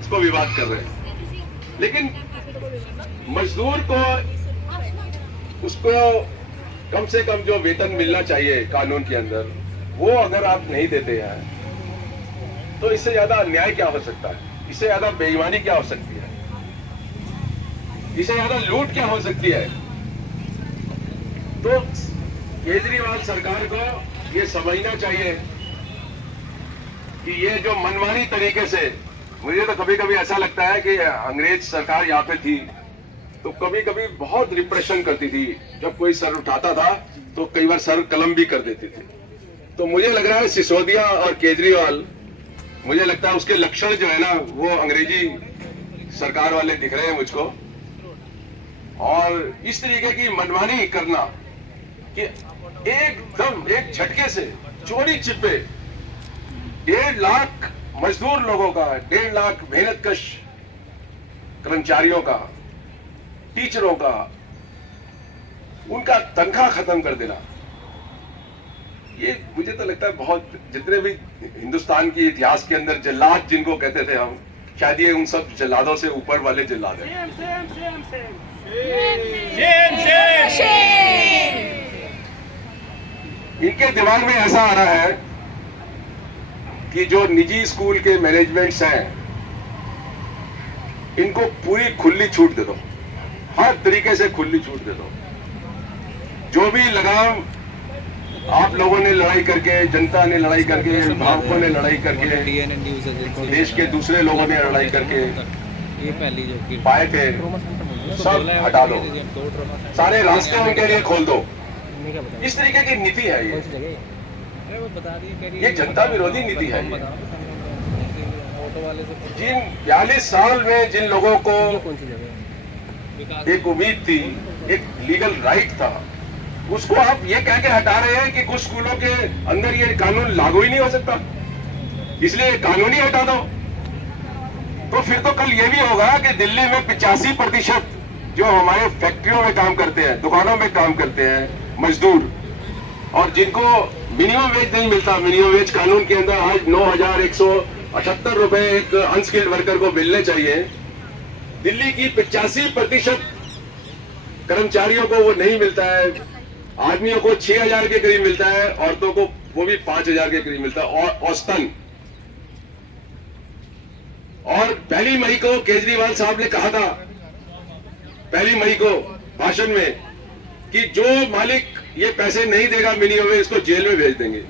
इसको विवाद कर रहे हैं, लेकिन मजदूर को उसको कम से कम जो वेतन मिलना चाहिए कानून के अंदर, वो अगर आप नहीं देते हैं तो इससे ज्यादा अन्याय क्या हो सकता है? इससे ज्यादा बेईमानी क्या हो सकती है? इससे ज्यादा लूट क्या हो सकती है? तो केजरीवाल सरकार को ये समझना चाहिए कि ये जो मनमानी तरीके से, मुझे तो कभी कभी ऐसा लगता है कि अंग्रेज सरकार यहाँ पे थी तो कभी कभी बहुत रिप्रेशन करती थी। जब कोई सर उठाता था तो कई बार सर कलम भी कर देती थी। तो मुझे लग रहा है सिसोदिया और केजरीवाल, मुझे लगता है उसके लक्षण जो है ना, वो अंग्रेजी सरकार वाले दिख रहे हैं मुझको। और इस तरीके की मनमानी करना कि एकदम एक झटके से चोरी छिपे 1.5 लाख मजदूर लोगों का, 1.5 लाख मेहनतकश कर्मचारियों का, टीचरों का, उनका तनख्वाह खत्म कर देना, ये मुझे तो लगता है बहुत, जितने भी हिंदुस्तान की इतिहास के अंदर जल्लाद जिनको कहते थे हम, शायद ये उन सब जल्लादों से ऊपर वाले जल्लाद हैं। इनके दिमाग में ऐसा आ रहा है कि जो निजी स्कूल के मैनेजमेंट्स हैं, इनको पूरी खुली छूट दे दो, हर तरीके से खुली छूट दे दो। जो भी लगाम आप लोगों ने लड़ाई करके, जनता ने लड़ाई करके, अभिभावकों ने लड़ाई करके, देश के दूसरे लोगों ने लड़ाई करके पाए थे, सब हटा दो, सारे रास्ते उनके लिए खोल दो। इस तरीके की नीति है ये जनता विरोधी नीति है। जिन 42 साल में जिन लोगों को एक उम्मीद थी, एक लीगल राइट था, उसको आप ये कह के हटा रहे हैं कि कुछ स्कूलों के अंदर ये कानून लागू ही नहीं हो सकता, इसलिए कानून ही हटा दो। तो फिर तो कल ये भी होगा कि दिल्ली में 85% जो हमारे फैक्ट्रियों में काम करते हैं, दुकानों में काम करते हैं मजदूर, और जिनको मिनिमम वेज नहीं मिलता, मिनिमम वेज कानून के अंदर आज 9,178 रुपए एक अनस्किल्ड वर्कर को मिलने चाहिए, दिल्ली की 85% कर्मचारियों को वो नहीं मिलता है। आदमियों को 6,000 के करीब मिलता है, औरतों को वो भी 5,000 के करीब मिलता है औसतन। और 1 मई को केजरीवाल साहब ने कहा था, 1 मई को भाषण में, कि जो मालिक ये पैसे नहीं देगा मिनिमम वेज, इसको जेल में भेज देंगे।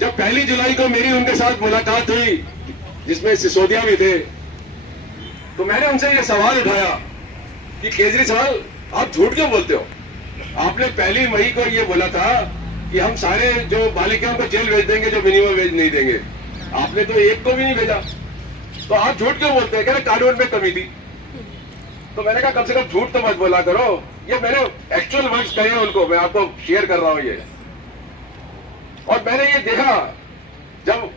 जब 1 जुलाई को मेरी उनके साथ मुलाकात हुई, जिसमें सिसोदिया भी थे, तो मैंने उनसे ये सवाल उठाया कि केजरीवाल आप झूठ क्यों बोलते हो? आपने 1 मई को ये बोला था कि हम सारे जो मालिक हैं उनको जेल भेज देंगे जो मिनिमम वेज नहीं देंगे, आपने तो एक को भी नहीं भेजा, तो आप झूठ क्यों बोलते हैं? कह रहे कानून में कमी थी। तो मैंने कहा कम से कम झूठ तो मत बोला करो। ये मैंने एक्चुअल वर्ड्स कहे उनको, मैं आपको शेयर कर रहा हूं ये। और मैंने ये देखा, जब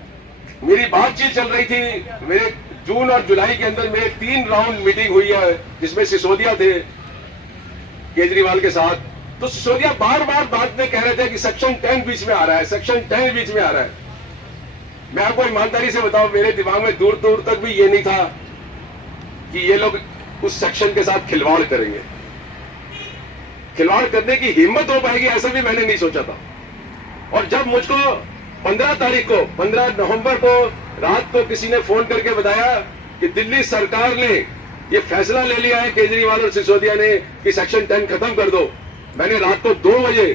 मेरी बातचीत चल रही थी, मेरे जून और जुलाई के अंदर मेरे 3 राउंड मीटिंग हुई है, जिसमें सिसोदिया थे केजरीवाल के साथ। तो सिसोदिया बार बार बात में कह रहे थे कि सेक्शन 10 बीच में आ रहा है, सेक्शन 10 बीच में आ रहा है। मैं आपको ईमानदारी से बताऊं, मेरे दिमाग में दूर दूर तक भी ये नहीं था कि ये लोग उस सेक्शन के साथ खिलवाड़ करेंगे, खिलवाड़ करने की हिम्मत हो पाएगी, ऐसा भी मैंने नहीं सोचा था। और जब मुझको 15 नवंबर को रात को किसी ने फोन करके बताया कि दिल्ली सरकार ने ये फैसला ले लिया है, केजरीवाल और सिसोदिया ने, कि सेक्शन 10 खत्म कर दो, मैंने रात को 2 बजे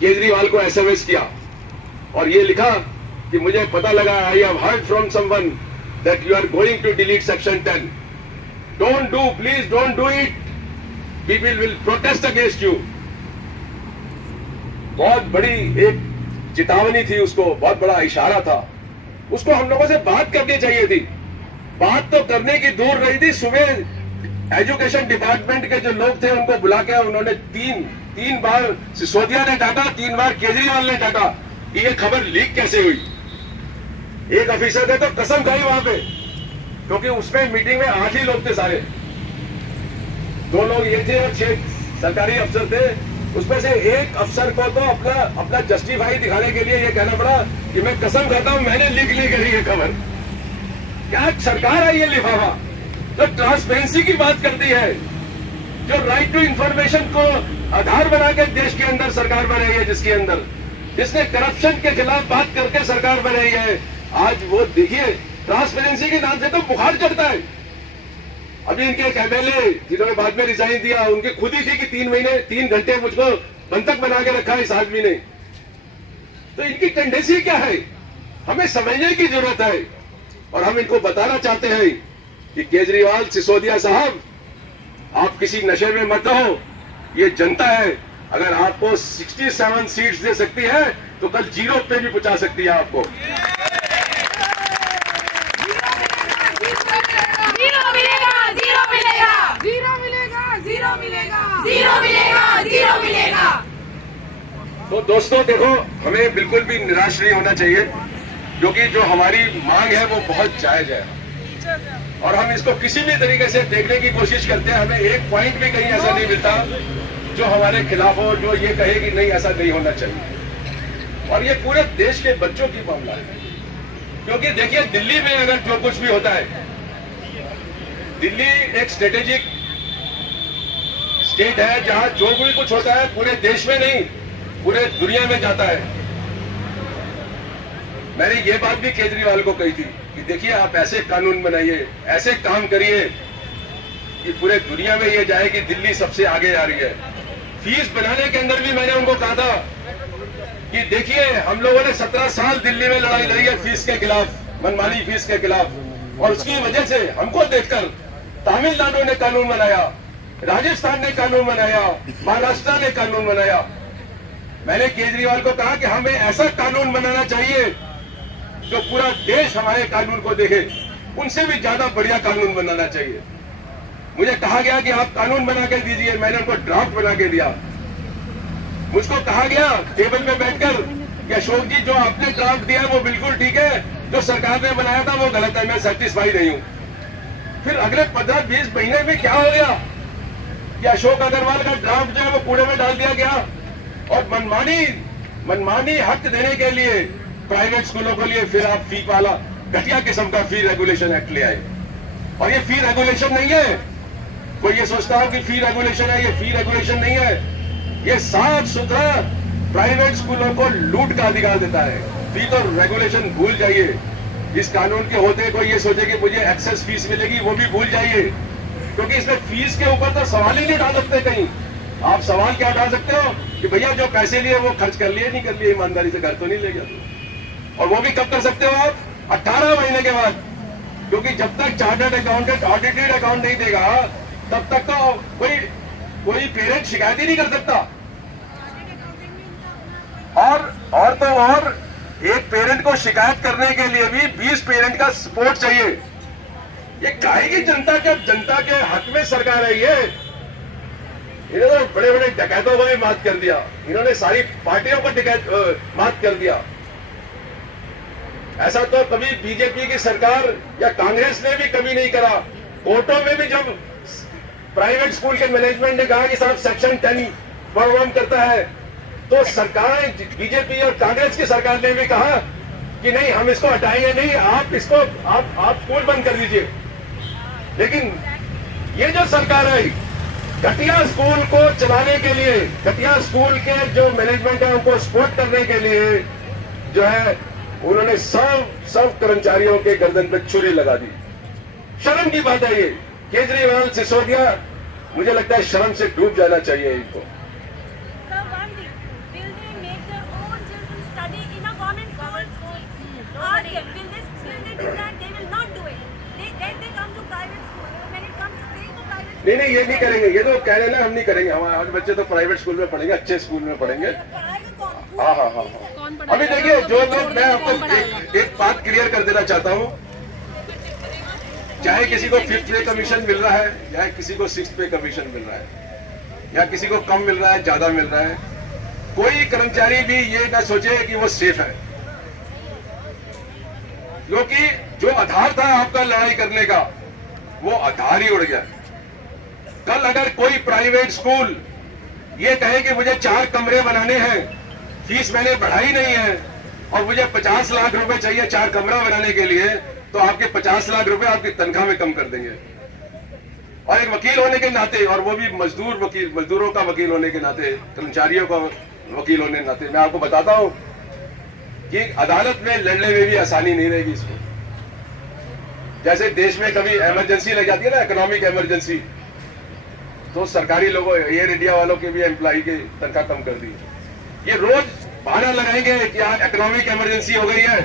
केजरीवाल को SMS किया और ये लिखा कि मुझे पता लगा, I have heard from someone that you are going to delete section 10, don't do, please don't do it, people will protest against you. बहुत बड़ी एक चेतावनी थी उसको, बहुत बड़ा इशारा था। उसको हम लोगों से बात करनी चाहिए थी, बात तो करने की दूर रही थी। सुबह एजुकेशन डिपार्टमेंट के जो लोग थे उनको बुला के उन्होंने तीन बार सिसोदिया ने डांटा, 3 बार केजरीवाल ने डांटा कि ये खबर लीक कैसे हुई। एक ऑफिसर ने तो कसम खाई वहां पे, क्योंकि उसमें मीटिंग में 8 ही लोग थे सारे, 2 लोग ये थे और 6 सरकारी अफसर थे। उसमें से एक अफसर को तो अपना जस्टिफाई दिखाने के लिए ये कहना पड़ा कि मैं कसम खाता हूं मैंने लीक नहीं करी ये खबर। क्या सरकार है ये लिफाफा जो ट्रांसपेरेंसी की बात करती है, जो राइट टू इंफॉर्मेशन को आधार बना के देश के अंदर सरकार बनाई है, जिसके अंदर जिसने करप्शन के खिलाफ बात करके सरकार बनाई है। आज वो देखिए ट्रांसपेरेंसी के नाम से तो बुखार चढ़ता है। अभी इनके एक एमएलए जिन्होंने बाद में रिजाइन दिया, उनकी खुद ही थी कि 3 महीने 3 घंटे मुझको बंधक बना के रखा इस आदमी ने। तो इनकी टेंडेंसी क्या है, हमें समझने की जरूरत है। और हम इनको बताना चाहते हैं कि केजरीवाल, सिसोदिया साहब, आप किसी नशे में मत रहो। ये जनता है, अगर आपको 67 सीट्स दे सकती है तो कल 0 पे भी पहुंचा सकती है आपको। तो दोस्तों देखो, हमें बिल्कुल भी निराश नहीं होना चाहिए, क्योंकि जो हमारी मांग है वो बहुत जायज है और हम इसको किसी भी तरीके से देखने की कोशिश करते हैं। हमें एक पॉइंट भी कहीं ऐसा नहीं मिलता जो हमारे खिलाफ हो, जो ये कहे कि नहीं ऐसा नहीं होना चाहिए। और ये पूरे देश के बच्चों की मामला है, क्योंकि देखिए दिल्ली में अगर जो कुछ भी होता है, दिल्ली एक स्ट्रेटेजिक स्टेट है जहां जो भी कुछ होता है पूरे देश में नहीं पूरे दुनिया में जाता है। मैंने ये बात भी केजरीवाल को कही थी कि देखिए आप ऐसे कानून बनाइए, ऐसे काम करिए कि पूरे दुनिया में ये जाए कि दिल्ली सबसे आगे आ रही है। फीस बनाने के अंदर भी मैंने उनको कहा था कि देखिए हम लोगों ने 17 साल दिल्ली में लड़ाई लड़ी है फीस के खिलाफ, मनमानी फीस के खिलाफ, और उसकी वजह से हमको देखकर तमिलनाडु ने कानून बनाया, राजस्थान ने कानून बनाया, महाराष्ट्र ने कानून बनाया। मैंने केजरीवाल को कहा कि हमें ऐसा कानून बनाना चाहिए जो पूरा देश हमारे कानून को देखे, उनसे भी ज्यादा बढ़िया कानून बनाना चाहिए। मुझे कहा गया कि आप कानून बना के दीजिए, मैंने उनको ड्राफ्ट बना के दिया। मुझको कहा गया टेबल पे बैठकर कि अशोक जी जो आपने ड्राफ्ट दिया वो बिल्कुल ठीक है, जो सरकार ने बनाया था वो गलत है, मैं सेटिस्फाई नहीं हूं। फिर अगले 15-20 महीने में क्या हो गया कि अशोक अग्रवाल का ड्राफ्ट जो है वो कूड़े में डाल दिया गया और मनमानी हक देने के लिए प्राइवेट स्कूलों के लिए फिर आप फी वाला घटिया किस्म का फी रेगुलेशन एक्ट ले आए। और ये फी रेगुलेशन नहीं है, कोई ये सोचता हो कि फी रेगुलेशन है, ये फी रेगुलेशन नहीं है, ये साफ सुथरा प्राइवेट स्कूलों को लूट का अधिकार देता है। फी तो रेगुलेशन भूल जाइए, इस कानून के होते कोई ये सोचे कि मुझे एक्सेस फीस मिलेगी वो भी भूल जाइए, क्योंकि इसमें फीस के ऊपर तो सवाल ही नहीं उठा सकते। कहीं आप सवाल क्या उठा सकते हो कि भैया जो पैसे लिए वो खर्च कर लिए नहीं कर लिए, ईमानदारी से घर तो नहीं ले गया। और वो भी कब कर सकते हो आप? 18 महीने के बाद, क्योंकि जब तक चार्टर्ड अकाउंटेंट ऑडिटेड अकाउंट नहीं देगा तब तक तो कोई पेरेंट शिकायत ही नहीं कर सकता। और तो और एक पेरेंट को शिकायत करने के लिए भी 20 पेरेंट का सपोर्ट चाहिए। ये काहे की जनता के हक में सरकार है ये। इन्होंने तो बड़े बड़े डकैतों को भी मात कर दिया, इन्होंने सारी पार्टियों को मात कर दिया। ऐसा तो कभी बीजेपी की सरकार या कांग्रेस ने भी कभी नहीं करा। कोर्टों में भी जब प्राइवेट स्कूल के मैनेजमेंट ने कहा कि साहब सेक्शन 10 परफॉर्म करता है, तो सरकार बीजेपी और कांग्रेस की सरकार ने भी कहा कि नहीं हम इसको हटाएंगे नहीं, आप इसको आप स्कूल बंद कर दीजिए। लेकिन ये जो सरकार है घटिया स्कूल को चलाने के लिए, घटिया स्कूल के जो मैनेजमेंट है उनको सपोर्ट करने के लिए जो है उन्होंने सब कर्मचारियों के गर्दन पे छुरी लगा दी। शर्म की बात है ये। केजरीवाल, सिसोदिया, मुझे लगता है शर्म से डूब जाना चाहिए इनको। नहीं ये नहीं करेंगे, ये तो कह रहे हैं ना हम नहीं करेंगे, हमारे बच्चे तो प्राइवेट स्कूल में पढ़ेंगे, अच्छे स्कूल में पढ़ेंगे। हाँ। अभी देखिए जो लोग, मैं आपको एक बात क्लियर कर देना चाहता हूँ, चाहे किसी को 5th पे कमीशन मिल रहा है या किसी को 6th पे कमीशन मिल रहा है या किसी को कम मिल रहा है ज्यादा मिल रहा है, कोई कर्मचारी भी ये ना सोचे कि वो सेफ है, क्योंकि जो आधार था आपका लड़ाई करने का वो आधार ही उड़ गया। कल अगर कोई प्राइवेट स्कूल ये कहे कि मुझे 4 कमरे बनाने हैं, फीस मैंने बढ़ाई नहीं है और मुझे 50 लाख रुपए चाहिए 4 कमरा बनाने के लिए, तो आपके 50 लाख रुपए आपकी तनख्वाह में कम कर देंगे। और एक वकील होने के नाते, और वो भी मजदूरों का वकील होने के नाते, कर्मचारियों का वकील होने के नाते मैं आपको बताता हूं कि अदालत में लड़ने में भी आसानी नहीं रहेगी इसमें। जैसे देश में कभी इमरजेंसी लग जाती है ना, इकोनॉमिक इमरजेंसी, तो सरकारी लोगों, एयर इंडिया वालों के भी एम्प्लॉय की तनख्वाह कम कर दी। ये रोज बहाना लगाएंगे कि यार इकोनॉमिक इमरजेंसी हो गई है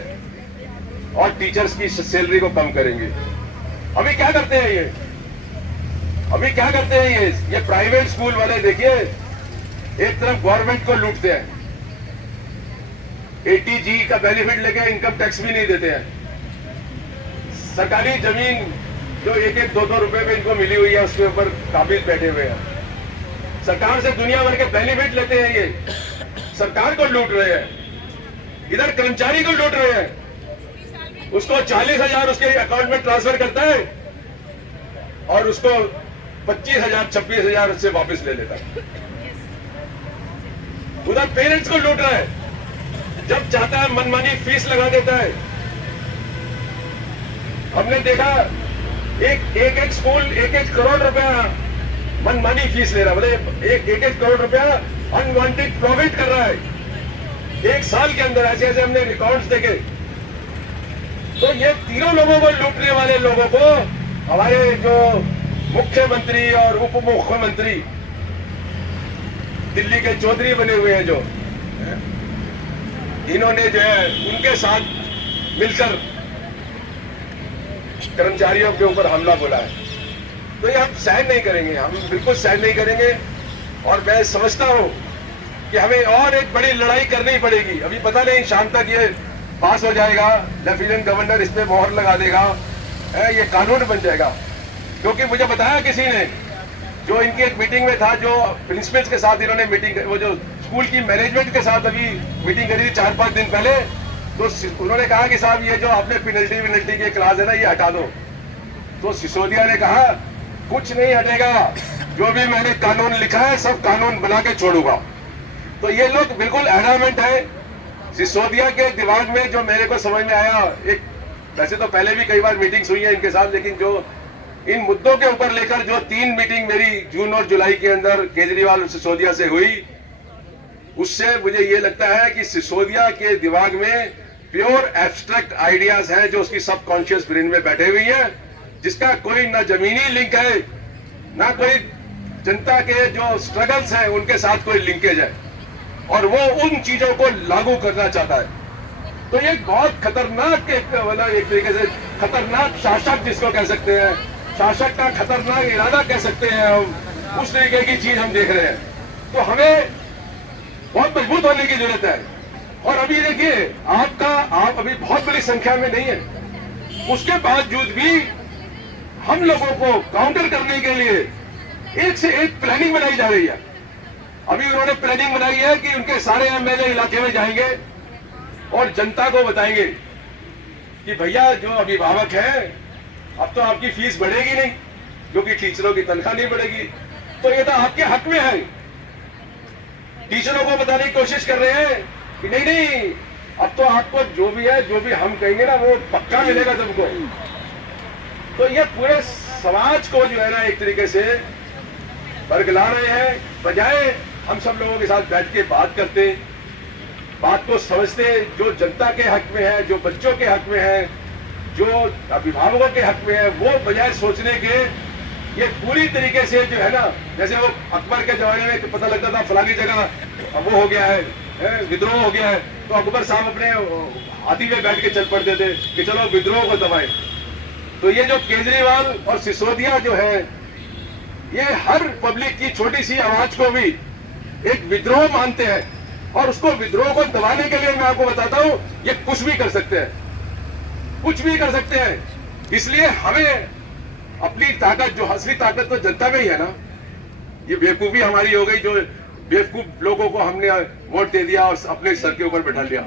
और टीचर्स की सैलरी को कम करेंगे। अभी क्या करते हैं ये, अभी क्या करते हैं ये प्राइवेट स्कूल वाले, देखिए एक तरफ गवर्नमेंट को लूटते हैं, 80G का बेनिफिट लेके इनकम टैक्स भी नहीं देते हैं। सरकारी जमीन जो 1-1, 2-2 रुपए में इनको मिली हुई है उसके ऊपर काबिज बैठे हुए हैं। सरकार से दुनिया भर के बेनिफिट लेते हैं, ये सरकार को लूट रहे हैं, इधर कर्मचारी को लूट रहे हैं। उसको 40,000 उसके अकाउंट में ट्रांसफर करता है और उसको 25,000 26,000 उससे वापस ले लेता है। उधर पेरेंट्स को लूट रहा है, जब चाहता है मनमानी फीस लगा देता है। हमने देखा एक स्कूल 1-1 करोड़ रुपया मनमानी फीस ले रहा है, मतलब 1-1 करोड़ रुपया अनवांटेड प्रॉफिट कर रहा है एक साल के अंदर। ऐसे ऐसे हमने रिकॉर्ड्स देखे। तो ये तीनों लोगों को लूटने वाले लोगों को हमारे जो मुख्यमंत्री और उप मुख्यमंत्री दिल्ली के चौधरी बने हुए हैं, जो इन्होंने जो है उनके साथ मिलकर कर्मचारियों के ऊपर हमला बोला है। तो ये हम सहन नहीं करेंगे, हम बिल्कुल सहन नहीं करेंगे। और मैं समझता हूं कि हमें और एक बड़ी लड़ाई करनी पड़ेगी। अभी पता नहीं शाम तक ये पास हो जाएगा, लेफ्टिनेंट गवर्नर इस पे मोहर लगा देगा, ये कानून बन जाएगा। क्योंकि मुझे बताया किसी ने, जो इनकी एक मीटिंग में था, जो प्रिंसिपल्स के साथ इन्होंने मीटिंग, वो जो स्कूल की मैनेजमेंट के साथ अभी मीटिंग करी थी 4-5 दिन पहले, तो उन्होंने कहा कि साहब ये जो आपने पेनल्टी की क्लास है ना, ये हटा दो। तो सिसोदिया ने कहा कुछ नहीं हटेगा, जो भी मैंने कानून लिखा है सब कानून बना के छोड़ूंगा। तो ये लोग बिल्कुल एडामेंट है। सिसोदिया के दिमाग में जो मेरे को समझ में आया, एक वैसे तो पहले भी कई बार मीटिंग्स हुई है इनके साथ, लेकिन जो इन मुद्दों के ऊपर लेकर जो 3 मीटिंग मेरी जून और जुलाई के अंदर केजरीवाल और सिसोदिया से हुई, उससे मुझे ये लगता है कि सिसोदिया के दिमाग में प्योर एब्स्ट्रैक्ट आइडियाज हैं जो उसकी सबकॉन्शियस ब्रेन में बैठे हुई हैं, जिसका कोई ना जमीनी लिंक है, ना कोई जनता के जो स्ट्रगल्स हैं उनके साथ कोई लिंकेज है, और वो उन चीजों को लागू करना चाहता है। तो ये बहुत खतरनाक, मतलब एक तरीके से खतरनाक शासक जिसको कह सकते हैं, शासक का खतरनाक इरादा कह सकते हैं हम, उस तरीके की चीज हम देख रहे हैं। तो हमें बहुत मजबूत होने की जरूरत है। और अभी देखिए आप अभी बहुत बड़ी संख्या में नहीं है, उसके बावजूद भी हम लोगों को काउंटर करने के लिए एक से एक प्लानिंग बनाई जा रही है। अभी उन्होंने प्लानिंग बनाई है कि उनके सारे एमएलए इलाके में जाएंगे और जनता को बताएंगे कि भैया जो अभिभावक है, अब तो आपकी फीस बढ़ेगी नहीं, क्योंकि टीचरों की तनख्वाह नहीं बढ़ेगी, तो ये तो आपके हक में है। टीचरों को बताने की कोशिश कर रहे हैं कि नहीं नहीं, अब तो आपको जो भी है, जो भी हम कहेंगे ना, वो पक्का मिलेगा तुमको। तो ये पूरे समाज को जो है ना एक तरीके से बरगला रहे हैं, बजाय हम सब लोगों के साथ बैठ के बात करते, बात को समझते, जो जनता के हक में है, जो बच्चों के हक में है, जो अभिभावकों के हक में है, वो बजाय सोचने के ये पूरी तरीके से जो है ना, जैसे वो अकबर के जमाने में पता लगता था फलानी जगह वो हो गया है, विद्रोह हो गया है, तो अकबर साहब अपने हाथी में बैठ के चल पड़ते थे कि चलो विद्रोह को दबाएं। तो ये जो केजरीवाल और सिसोदिया जो है, ये हर पब्लिक की छोटी सी आवाज को भी एक विद्रोह मानते हैं, और उसको विद्रोह को दबाने के लिए मैं आपको बताता हूं, ये कुछ भी कर सकते हैं, कुछ भी कर सकते हैं। इसलिए हमें अपनी ताकत, जो असली ताकत तो जनता में ही है ना। ये बेवकूफी हमारी हो गई, जो बेवकूफ लोगों को हमने वोट दे दिया और अपने सर के ऊपर बैठा लिया।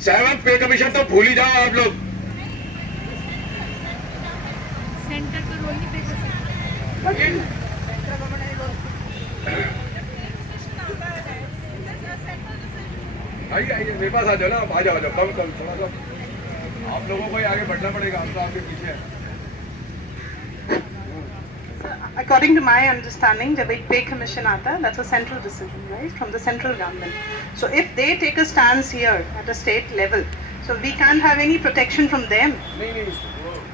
7th पे कमीशन तो भूल ही जाओ आप लोग। सेंटर का रोल नहीं पे कर सकते। आइए आइए मेरे पास आ जाओ ना, आप आ जाओ कम कम थोड़ा सा, आप लोगों को ही आगे बढ़ना पड़ेगा, हम तो आपके पीछे हैं। According to my understanding, जब एक पे कमीशन आता है, that's a central decision, right, from the central government. So if they take a stance here at a state level, so we can't have any protection from them. नहीं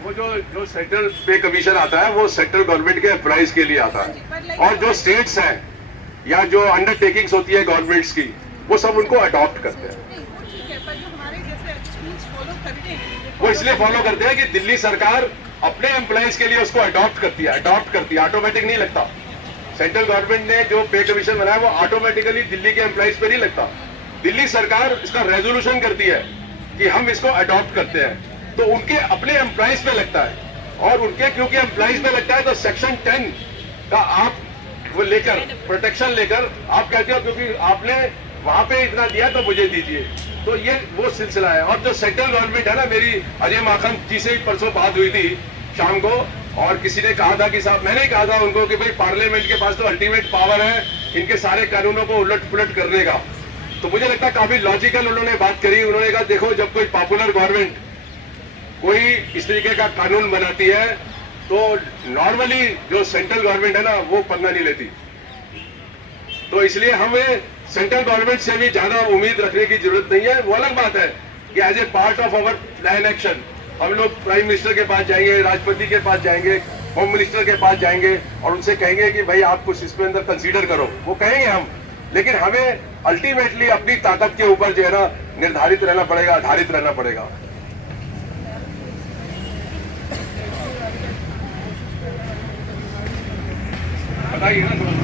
वो जो central पे commission आता है वो central government के employees के लिए आता है, और जो स्टेट्स हैं या जो अंडरटेकिंग्स होती है गवर्नमेंट्स की, वो सब उनको अडॉप्ट करते हैं। वो इसलिए फॉलो करते हैं कि दिल्ली सरकार अपने एम्प्लॉइज के लिए उसको अडॉप्ट करती है, ऑटोमेटिक नहीं लगता। सेंट्रल गवर्नमेंट ने जो पे कमीशन बनाया वो ऑटोमेटिकली दिल्ली के एम्प्लॉइज पे नहीं लगता। दिल्ली सरकार इसका रेजोल्यूशन करती है कि हम इसको अडॉप्ट करते हैं, तो उनके अपने एम्प्लॉइज पे लगता है, और उनके क्योंकि एम्प्लॉइज पे लगता है तो सेक्शन 10 का आप वो लेकर प्रोटेक्शन लेकर आप कहते हो क्योंकि आपने वहां पे इतना दिया तो मुझे दीजिए, तो ये वो सिलसिला है। और जो सेंट्रल गवर्नमेंट है ना, मेरी अजय माखन जी से ही परसों बात हुई थी शाम को, और किसी ने कहा था कि साहब, मैंने ही कहा था उनको कि भाई पार्लियामेंट के पास तो अल्टीमेट पावर है इनके सारे कानूनों को उलट पुलट करने का। तो मुझे लगता है काफी लॉजिकल उन्होंने बात करी। उन्होंने कहा देखो, जब कोई पॉपुलर गवर्नमेंट कोई इस तरीके का कानून बनाती है तो नॉर्मली जो सेंट्रल गवर्नमेंट है ना वो पन्ना नहीं लेती, तो इसलिए हमें सेंट्रल गवर्नमेंट से भी ज्यादा उम्मीद रखने की जरूरत नहीं है। वो अलग बात है कि as a part of our plan action हम लोग प्राइम मिनिस्टर के पास जाएंगे, राष्ट्रपति के पास जाएंगे, होम मिनिस्टर के पास जाएंगे और उनसे कहेंगे कि भाई आप कुछ इसके अंदर कंसीडर करो, वो कहेंगे हम, लेकिन हमें अल्टीमेटली अपनी ताकत के ऊपर जो है ना निर्धारित रहना पड़ेगा, आधारित रहना पड़ेगा। बताइए ना।